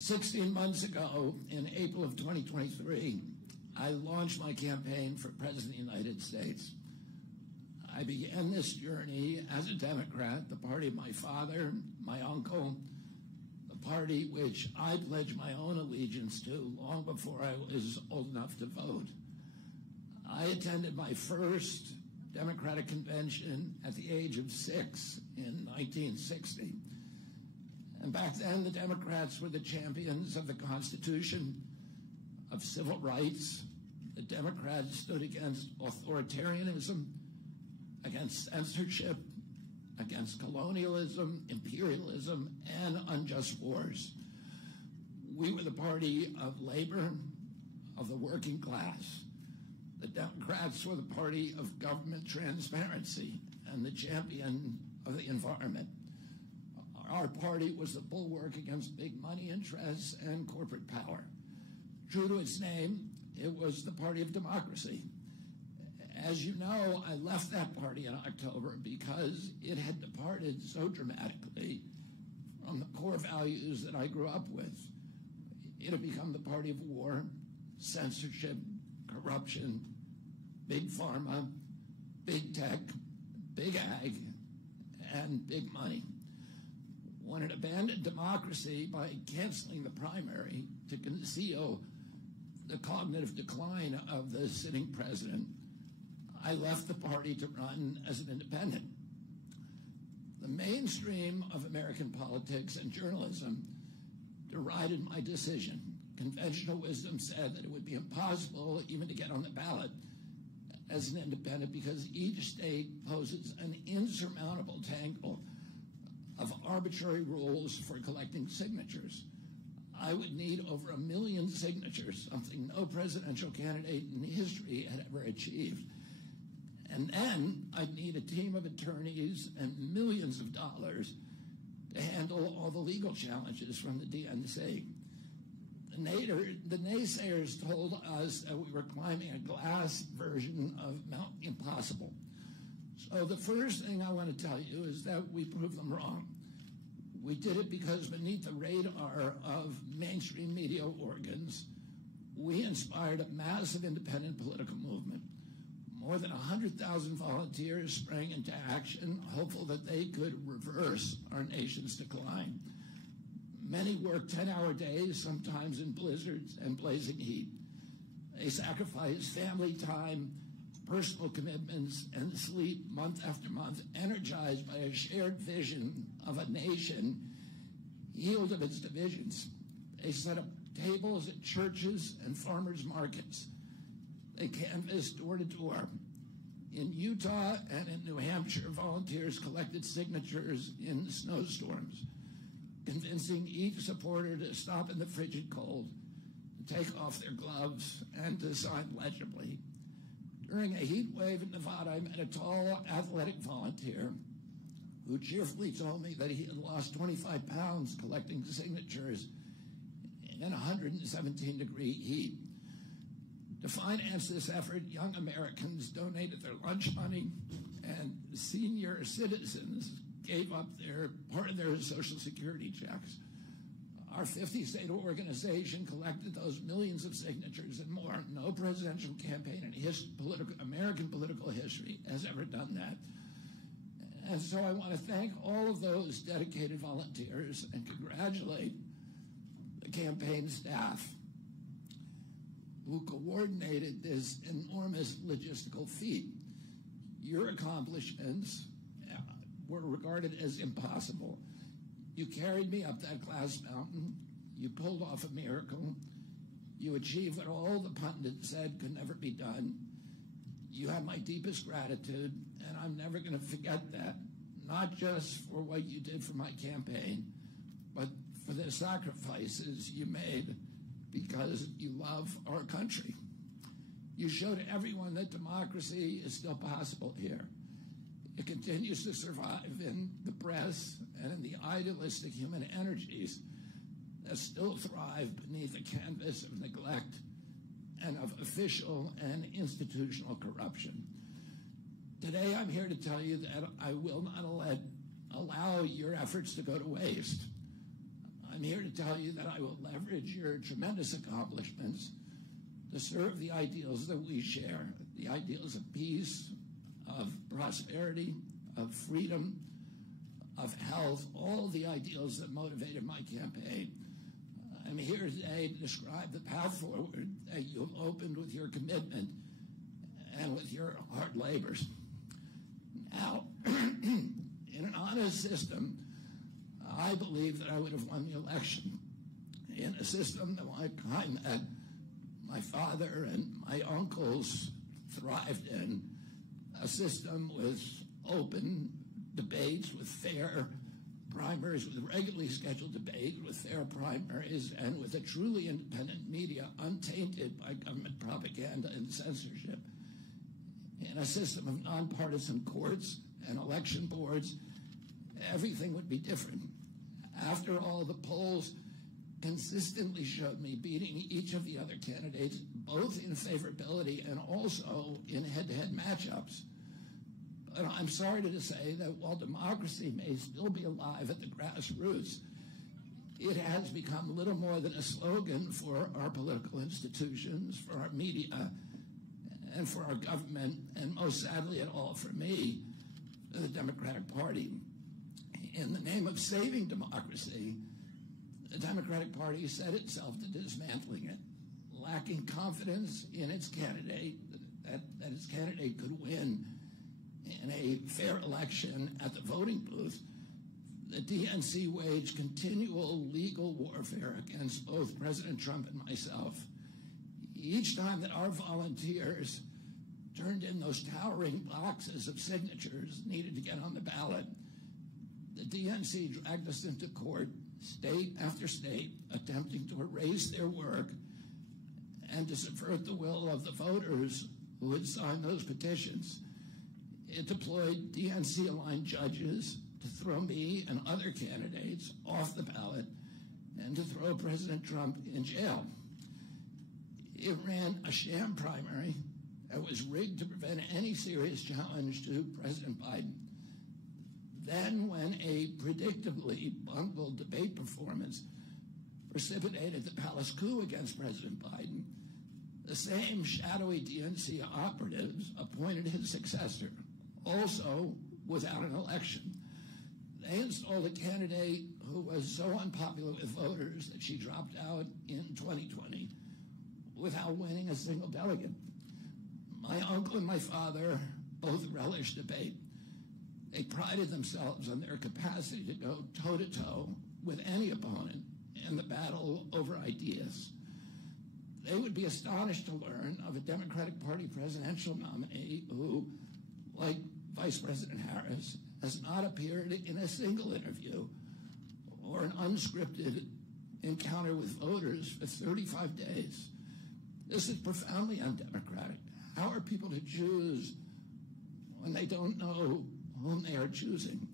16 months ago, in April of 2023, I launched my campaign for President of the United States. I began this journey as a Democrat, the party of my father, my uncle, the party which I pledged my own allegiance to long before I was old enough to vote. I attended my first Democratic convention at the age of 6 in 1960. And back then, the Democrats were the champions of the Constitution, of civil rights. The Democrats stood against authoritarianism, against censorship, against colonialism, imperialism, and unjust wars. We were the party of labor, of the working class. The Democrats were the party of government transparency and the champion of the environment. Our party was the bulwark against big money interests and corporate power. True to its name, it was the party of democracy. As you know, I left that party in October because it had departed so dramatically from the core values that I grew up with. It had become the party of war, censorship, corruption, big pharma, big tech, big ag, and big money. When it abandoned democracy by canceling the primary to conceal the cognitive decline of the sitting president, I left the party to run as an independent. The mainstream of American politics and journalism derided my decision. Conventional wisdom said that it would be impossible even to get on the ballot as an independent because each state poses an insurmountable tangle of arbitrary rules for collecting signatures. I would need over 1 million signatures, something no presidential candidate in history had ever achieved. And then I'd need a team of attorneys and millions of dollars to handle all the legal challenges from the DNC. The naysayers told us that we were climbing a glass version of Mount Impossible. So the first thing I want to tell you is that we proved them wrong. We did it because beneath the radar of mainstream media organs, we inspired a massive independent political movement. More than 100,000 volunteers sprang into action, hopeful that they could reverse our nation's decline. Many worked 10-hour days, sometimes in blizzards and blazing heat. They sacrificed family time, personal commitments, and sleep month after month, energized by a shared vision of a nation healed of its divisions. They set up tables at churches and farmers' markets. They canvassed door to door. In Utah and in New Hampshire, volunteers collected signatures in snowstorms, convincing each supporter to stop in the frigid cold, to take off their gloves, and to sign legibly. During a heat wave in Nevada, I met a tall, athletic volunteer who cheerfully told me that he had lost 25 pounds collecting signatures in 117-degree heat. To finance this effort, young Americans donated their lunch money, and senior citizens gave up part of their Social Security checks. Our 50-state organization collected those millions of signatures and more. No presidential campaign in American political history has ever done that. And so I want to thank all of those dedicated volunteers and congratulate the campaign staff who coordinated this enormous logistical feat. Your accomplishments were regarded as impossible. You carried me up that glass mountain. You pulled off a miracle. You achieved what all the pundits said could never be done. You have my deepest gratitude, and I'm never going to forget that, not just for what you did for my campaign, but for the sacrifices you made because you love our country. You showed everyone that democracy is still possible here. It continues to survive in the press and in the idealistic human energies that still thrive beneath a canvas of neglect and of official and institutional corruption. Today, I'm here to tell you that I will not allow your efforts to go to waste. I'm here to tell you that I will leverage your tremendous accomplishments to serve the ideals that we share, the ideals of peace, of prosperity, of freedom, of health, all the ideals that motivated my campaign. I'm here today to describe the path forward that you've opened with your commitment and with your hard labors. Now, in an honest system, I believe that I would have won the election. In a system that my father and my uncles thrived in, a system with open debates, with fair primaries, with regularly scheduled debate, with fair primaries, and with a truly independent media untainted by government propaganda and censorship. In a system of nonpartisan courts and election boards, everything would be different. After all, the polls consistently showed me beating each of the other candidates, both in favorability and also in head-to-head matchups. But I'm sorry to say that while democracy may still be alive at the grassroots, it has become little more than a slogan for our political institutions, for our media, and for our government, and most sadly at all for me, the Democratic Party. In the name of saving democracy, the Democratic Party set itself to dismantling it, lacking confidence in its candidate, that its candidate could win in a fair election at the voting booth. The DNC waged continual legal warfare against both President Trump and myself. Each time that our volunteers turned in those towering boxes of signatures needed to get on the ballot, the DNC dragged us into court, state after state, attempting to erase their work and to subvert the will of the voters who had signed those petitions. It deployed DNC-aligned judges to throw me and other candidates off the ballot and to throw President Trump in jail. It ran a sham primary that was rigged to prevent any serious challenge to President Biden. Then, when a predictably bungled debate performance precipitated the palace coup against President Biden, the same shadowy DNC operatives appointed his successor, also without an election. They installed a candidate who was so unpopular with voters that she dropped out in 2020 without winning a single delegate. My uncle and my father both relished debate. They prided themselves on their capacity to go toe-to-toe with any opponent in the battle over ideas. They would be astonished to learn of a Democratic Party presidential nominee who, like Vice President Harris, has not appeared in a single interview or an unscripted encounter with voters for 35 days. This is profoundly undemocratic. How are people to choose when they don't know whom they are choosing?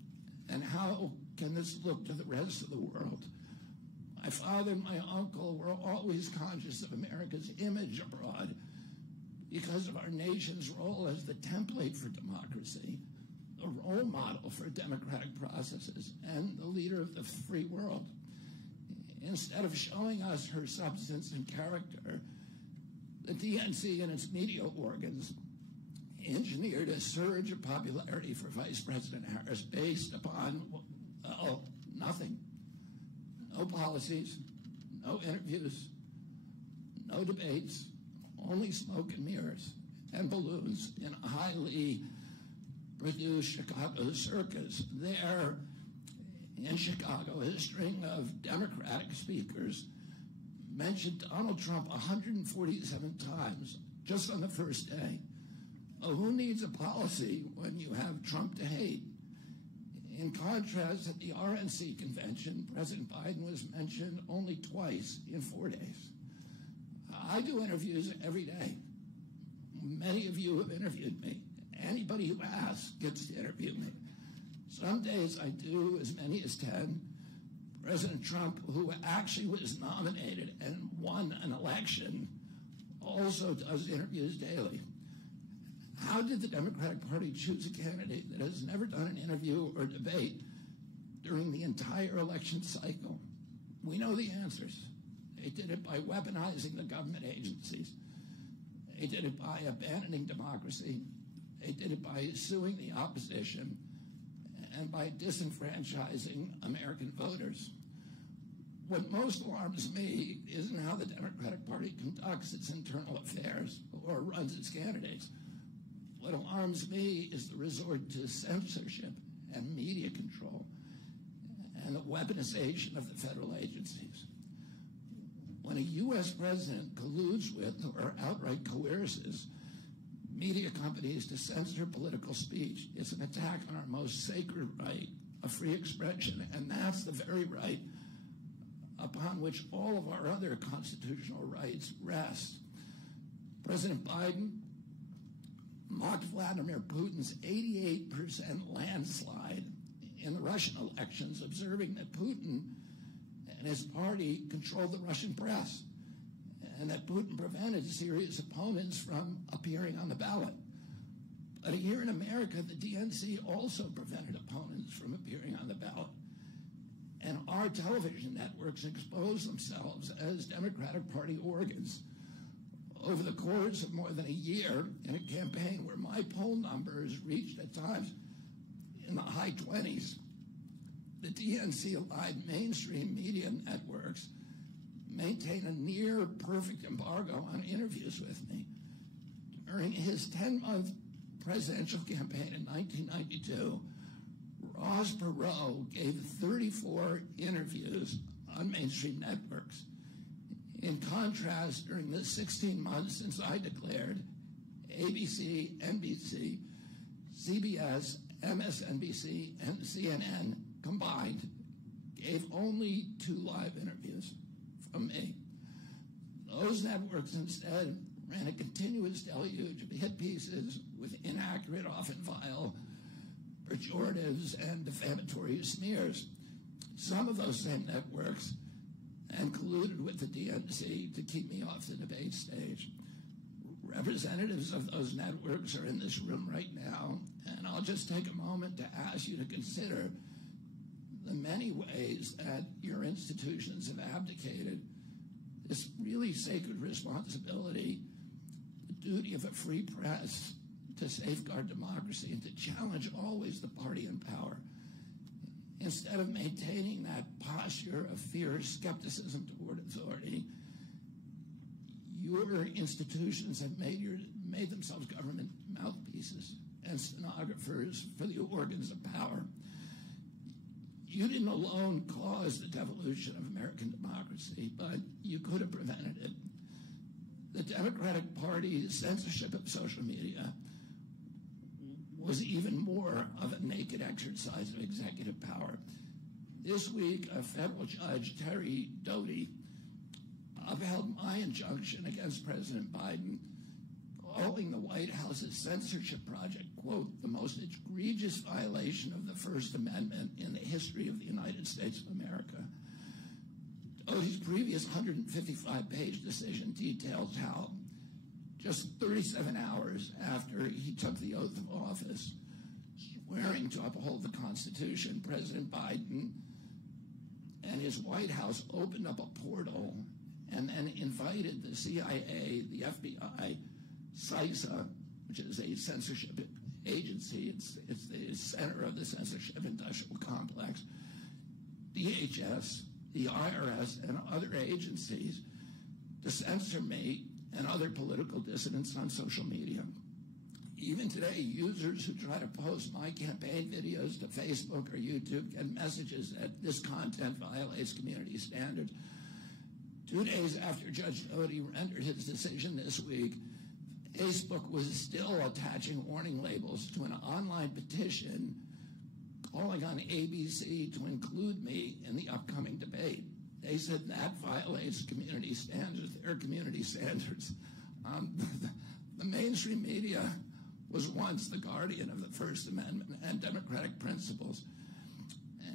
And how can this look to the rest of the world? My father and my uncle were always conscious of America's image abroad because of our nation's role as the template for democracy, the role model for democratic processes, and the leader of the free world. Instead of showing us her substance and character, the DNC and its media organs engineered a surge of popularity for Vice President Harris based upon, nothing. No policies, no interviews, no debates, only smoke and mirrors and balloons in a highly produced Chicago circus. There in Chicago, a string of Democratic speakers mentioned Donald Trump 147 times just on the first day. Who needs a policy when you have Trump to hate? In contrast, at the RNC convention, President Biden was mentioned only twice in 4 days. I do interviews every day. Many of you have interviewed me. Anybody who asks gets to interview me. Some days I do as many as 10. President Trump, who actually was nominated and won an election, also does interviews daily. How did the Democratic Party choose a candidate that has never done an interview or debate during the entire election cycle? We know the answers. They did it by weaponizing the government agencies. They did it by abandoning democracy. They did it by suing the opposition and by disenfranchising American voters. What most alarms me isn't how the Democratic Party conducts its internal affairs or runs its candidates. What alarms me is the resort to censorship and media control and the weaponization of the federal agencies. When a U.S. president colludes with or outright coerces media companies to censor political speech, it's an attack on our most sacred right of free expression, and that's the very right upon which all of our other constitutional rights rest. President Biden mocked Vladimir Putin's 88% landslide in the Russian elections, observing that Putin and his party controlled the Russian press and that Putin prevented serious opponents from appearing on the ballot. But here in America, the DNC also prevented opponents from appearing on the ballot. And our television networks expose themselves as Democratic Party organs. Over the course of more than a year in a campaign where my poll numbers reached at times in the high 20s, the DNC allowed mainstream media networks maintain a near perfect embargo on interviews with me. During his 10-month presidential campaign in 1992, Ross Perot gave 34 interviews on mainstream networks. In contrast, during the 16 months since I declared, ABC, NBC, CBS, MSNBC, and CNN combined gave only 2 live interviews from me. Those networks instead ran a continuous deluge of hit pieces with inaccurate, often vile, pejoratives and defamatory smears. Some of those same networks and colluded with the DNC to keep me off the debate stage. Representatives of those networks are in this room right now, and I'll just take a moment to ask you to consider the many ways that your institutions have abdicated this really sacred responsibility, the duty of a free press to safeguard democracy and to challenge always the party in power. Instead of maintaining that posture of fear, skepticism toward authority, your institutions have made themselves government mouthpieces and stenographers for the organs of power. You didn't alone cause the devolution of American democracy, but you could have prevented it. The Democratic Party's censorship of social media was even more of a naked exercise of executive power. This week, a federal judge, Terry Doty, upheld my injunction against President Biden, calling the White House's censorship project, quote, the most egregious violation of the First Amendment in the history of the United States of America. Doty's previous 155-page decision details how just 37 hours after he took the oath of office, swearing to uphold the Constitution, President Biden and his White House opened up a portal and then invited the CIA, the FBI, CISA, which is a censorship agency, it's the center of the censorship industrial complex, DHS, the IRS, and other agencies to censor me and other political dissidents on social media. Even today, users who try to post my campaign videos to Facebook or YouTube get messages that this content violates community standards. 2 days after Judge Doty rendered his decision this week, Facebook was still attaching warning labels to an online petition calling on ABC to include me in the upcoming debate. They said that violates community standards, their community standards. The mainstream media was once the guardian of the First Amendment and democratic principles,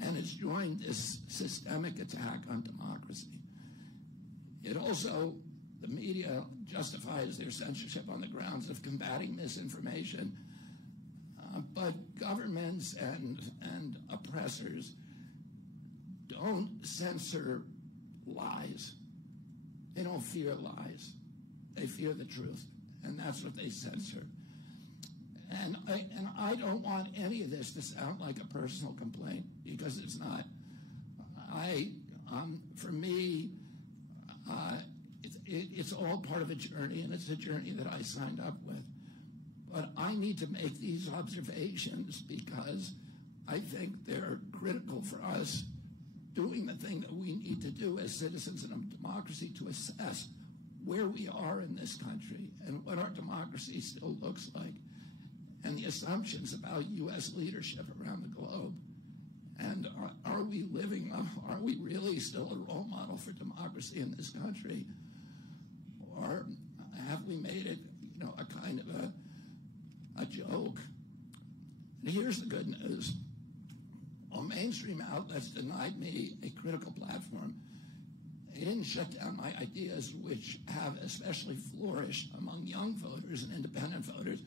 and it's joined this systemic attack on democracy. It also, the media justifies their censorship on the grounds of combating misinformation, but governments and oppressors don't censor lies. They don't fear lies. They fear the truth, and that's what they censor. And I don't want any of this to sound like a personal complaint, because it's not. For me, it's all part of a journey, and it's a journey that I signed up with. But I need to make these observations because I think they're critical for us doing the thing that we need to do as citizens in a democracy to assess where we are in this country and what our democracy still looks like, and the assumptions about U.S. leadership around the globe. And are we living up? Are we really still a role model for democracy in this country? Or have we made it, a kind of a joke? And here's the good news. While mainstream outlets denied me a critical platform, they didn't shut down my ideas, which have especially flourished among young voters and independent voters,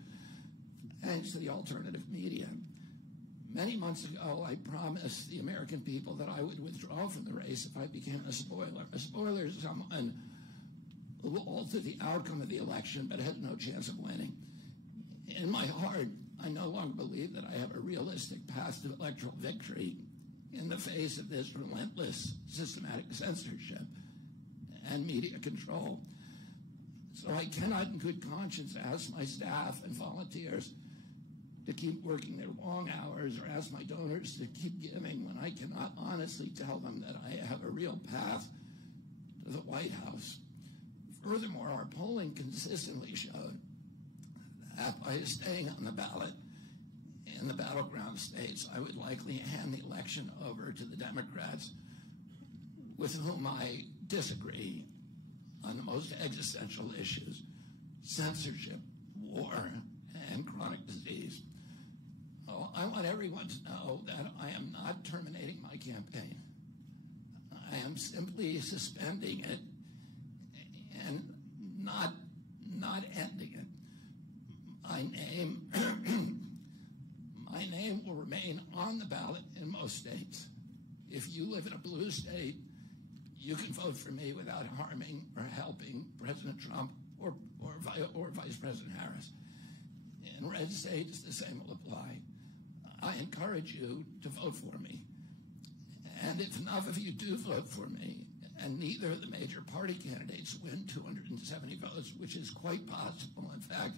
thanks to the alternative media. Many months ago, I promised the American people that I would withdraw from the race if I became a spoiler. A spoiler is someone who will alter the outcome of the election but has no chance of winning. In my heart, I no longer believe that I have a realistic path to electoral victory in the face of this relentless, systematic censorship and media control. So I cannot in good conscience ask my staff and volunteers to keep working their long hours or ask my donors to keep giving when I cannot honestly tell them that I have a real path to the White House. Furthermore, our polling consistently showed that by staying on the ballot in the battleground states, I would likely hand the election over to the Democrats, with whom I disagree on the most existential issues: censorship, war, and chronic disease. Oh, I want everyone to know that I am not terminating my campaign. I am simply suspending it and not ending it. My name will remain on the ballot in most states. If you live in a blue state, you can vote for me without harming or helping President Trump or Vice President Harris. In red states, the same will apply. I encourage you to vote for me. And if enough of you do vote for me, and neither of the major party candidates win 270 votes, which is quite possible. In fact,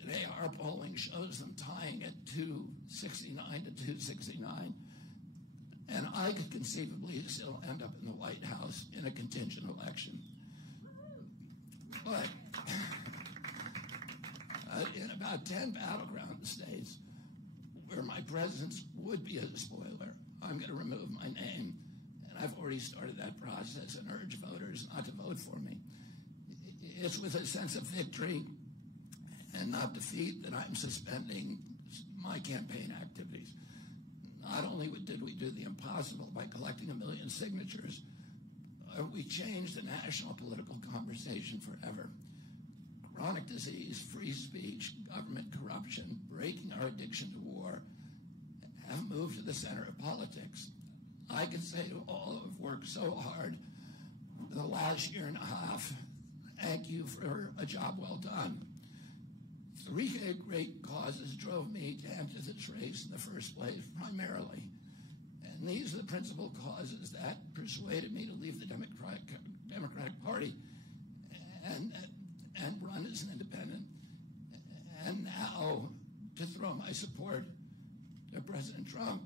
today our polling shows them tying at 269 to 269. And I could conceivably still end up in the White House in a contingent election. But in about 10 battleground states where my presence would be a spoiler, I'm going to remove my name. And I've already started that process and urge voters not to vote for me. It's with a sense of victory and not defeat that I'm suspending my campaign activities. Not only did we do the impossible by collecting 1 million signatures, we changed the national political conversation forever. Chronic disease, free speech, government corruption, breaking our addiction to war have moved to the center of politics. I can say to all who have worked so hard for the last year and a half, thank you for a job well done. 3 great causes drove me to enter this race in the first place, primarily. And these are the principal causes that persuaded me to leave the Democratic Party and run as an independent. And now to throw my support to President Trump.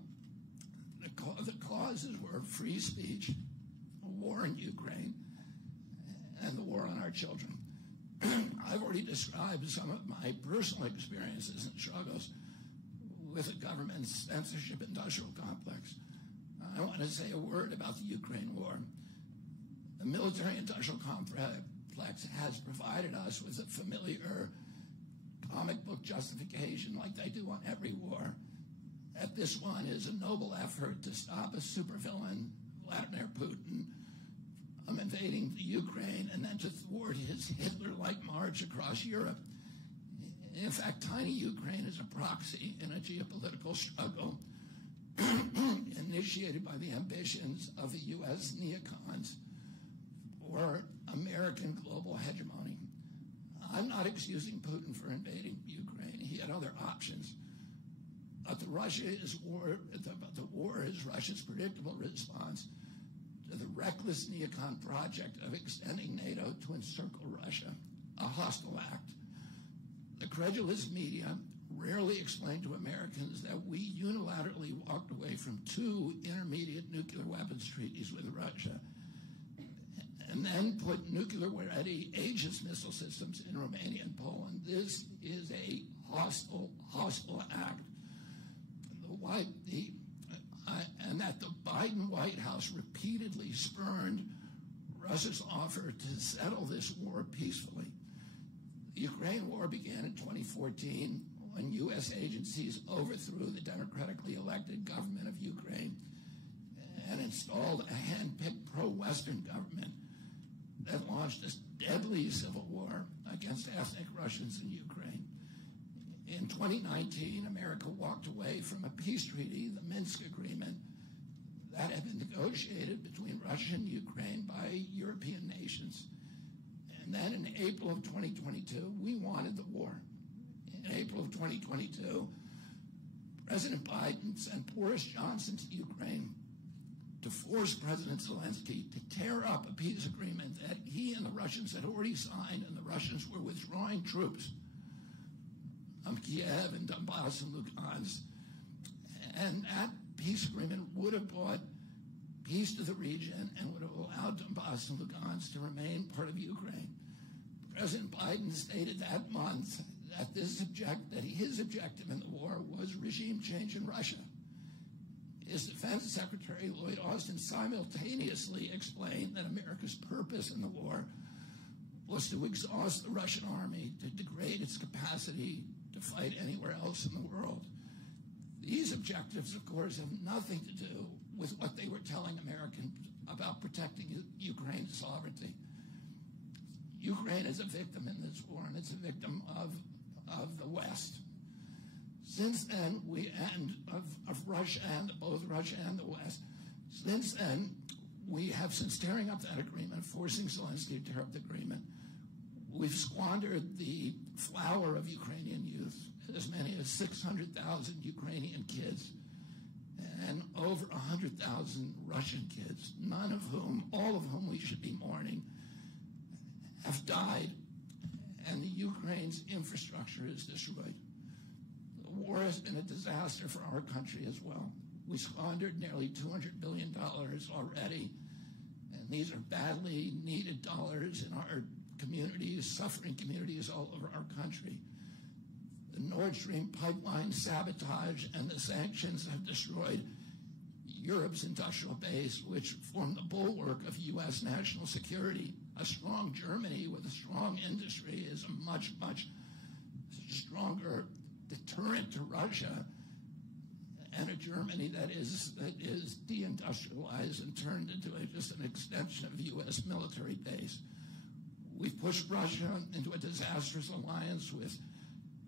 The causes were free speech, the war in Ukraine, and the war on our children. I've already described some of my personal experiences and struggles with the government's censorship industrial complex. I want to say a word about the Ukraine war. The military-industrial complex has provided us with a familiar comic book justification like they do on every war. That this one is a noble effort to stop a supervillain, Vladimir Putin, from invading the Ukraine and then to thwart his Hitler-like march across Europe. In fact, tiny Ukraine is a proxy in a geopolitical struggle initiated by the ambitions of the U.S. neocons or American global hegemony. I'm not excusing Putin for invading Ukraine. He had other options. But the war is Russia's predictable response to the reckless neocon project of extending NATO to encircle Russia, a hostile act. The credulous media rarely explained to Americans that we unilaterally walked away from 2 intermediate nuclear weapons treaties with Russia and then put nuclear-ready Aegis missile systems in Romania and Poland. This is a hostile act. And that the Biden White House repeatedly spurned Russia's offer to settle this war peacefully. The Ukraine war began in 2014 when U.S. agencies overthrew the democratically elected government of Ukraine and installed a hand-picked pro-Western government that launched this deadly civil war against ethnic Russians in Ukraine. In 2019, America walked away from a peace treaty, the Minsk Agreement, that had been negotiated between Russia and Ukraine by European nations. And then in April of 2022, we wanted the war. In April of 2022, President Biden sent Boris Johnson to Ukraine to force President Zelensky to tear up a peace agreement that he and the Russians had already signed, and the Russians were withdrawing troops from Kiev and Donbass and Lugansk. And that peace agreement would have brought peace to the region and would have allowed Donbass and Lugansk to remain part of Ukraine. President Biden stated that month that his objective in the war was regime change in Russia. His Defense Secretary, Lloyd Austin, simultaneously explained that America's purpose in the war was to exhaust the Russian army, to degrade its capacity to fight anywhere else in the world. These objectives, of course, have nothing to do with what they were telling Americans about protecting Ukraine's sovereignty. Ukraine is a victim in this war, and it's a victim of the West. Since then, of Russia and both Russia and the West, since then, we have, since tearing up that agreement, forcing Zelensky to tear up the agreement, we've squandered the flower of Ukrainian youth, as many as 600,000 Ukrainian kids, and over 100,000 Russian kids, all of whom we should be mourning, have died, and the Ukraine's infrastructure is destroyed. The war has been a disaster for our country as well. We squandered nearly $200 billion already, and these are badly needed dollars in our communities, suffering communities all over our country. The Nord Stream pipeline sabotage and the sanctions have destroyed Europe's industrial base, which formed the bulwark of U.S. national security. A strong Germany with a strong industry is a much, much stronger deterrent to Russia, and a Germany that is deindustrialized and turned into just an extension of the U.S. military base. We've pushed Russia into a disastrous alliance with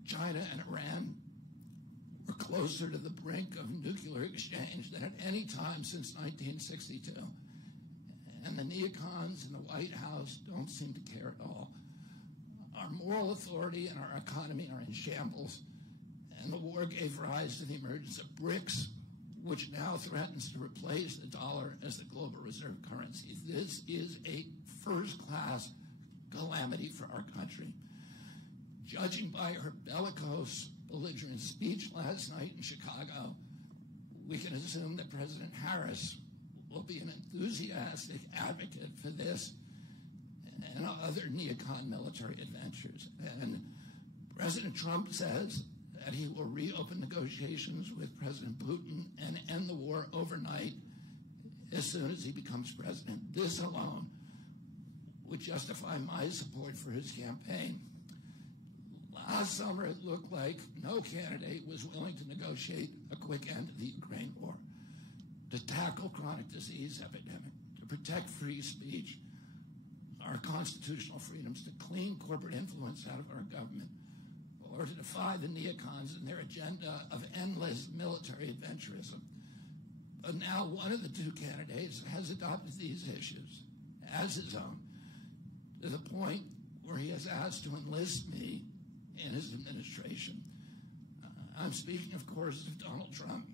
China and Iran. We're closer to the brink of nuclear exchange than at any time since 1962. And the neocons in the White House don't seem to care at all. Our moral authority and our economy are in shambles, and the war gave rise to the emergence of BRICS, which now threatens to replace the dollar as the global reserve currency. This is a first-class calamity for our country. Judging by her bellicose, belligerent speech last night in Chicago, we can assume that President Harris will be an enthusiastic advocate for this and other neocon military adventures. And President Trump says that he will reopen negotiations with President Putin and end the war overnight as soon as he becomes president. This alone would justify my support for his campaign. Last summer, it looked like no candidate was willing to negotiate a quick end to the Ukraine war, to tackle chronic disease epidemic, to protect free speech, our constitutional freedoms, to clean corporate influence out of our government, or to defy the neocons and their agenda of endless military adventurism. But now one of the two candidates has adopted these issues as his own, to the point where he has asked to enlist me in his administration. I'm speaking, of course, of Donald Trump.